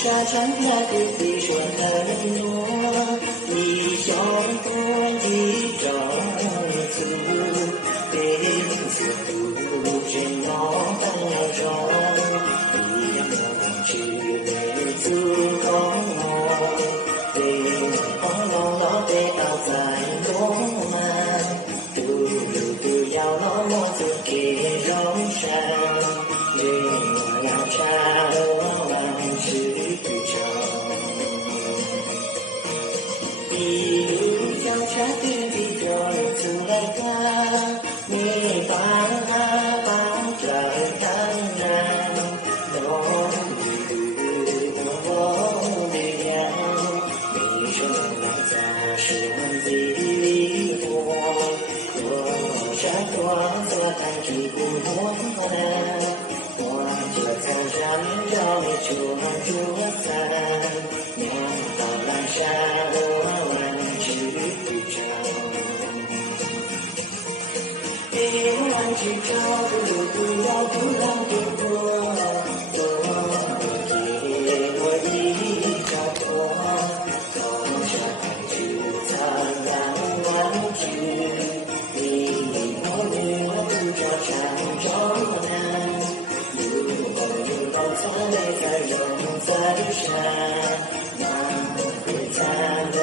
沙场下的飞说很多，你笑多一张嘴，被刺不真老当中，一样能去为自高，被黄老老被倒在我们，都要老我自己肉身，人要唱。一路小车滴滴着出来看，你把这当然，我的娘，你说那咋是的我傻瓜子看着不我这在上面找你住三，娘到南山。去找不要不让就过，给我一张桌，头上去苍凉万句，你我不叫长洲南，如果草莓在容在山，南会在的。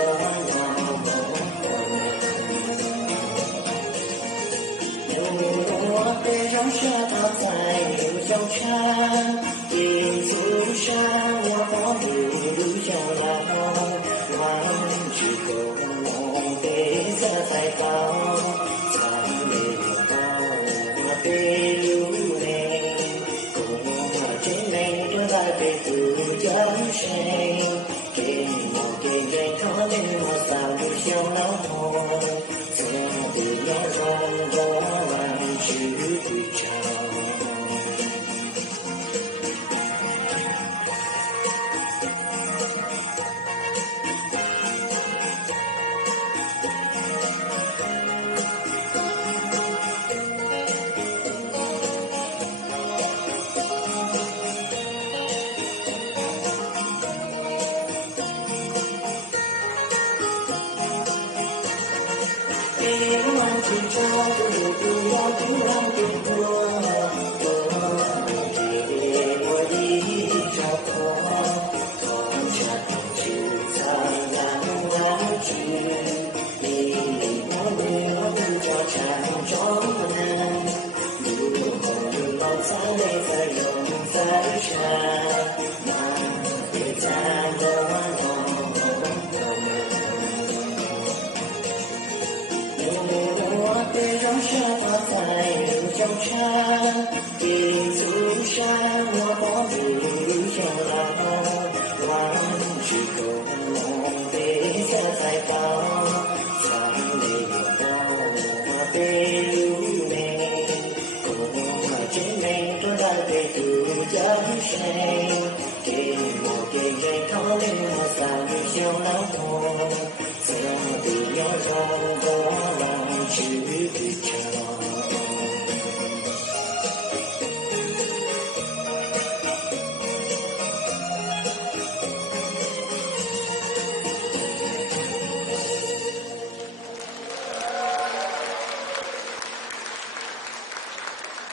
背上沙滩在牛角山，金足山我保留下来，万只狗背在海高，苍眉高背流泪，我真美的来背不叫谁，给人看见我扫路小老婆，怎的要让我去找。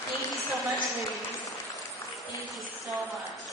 Thank you so much, ladies. Thank you so much.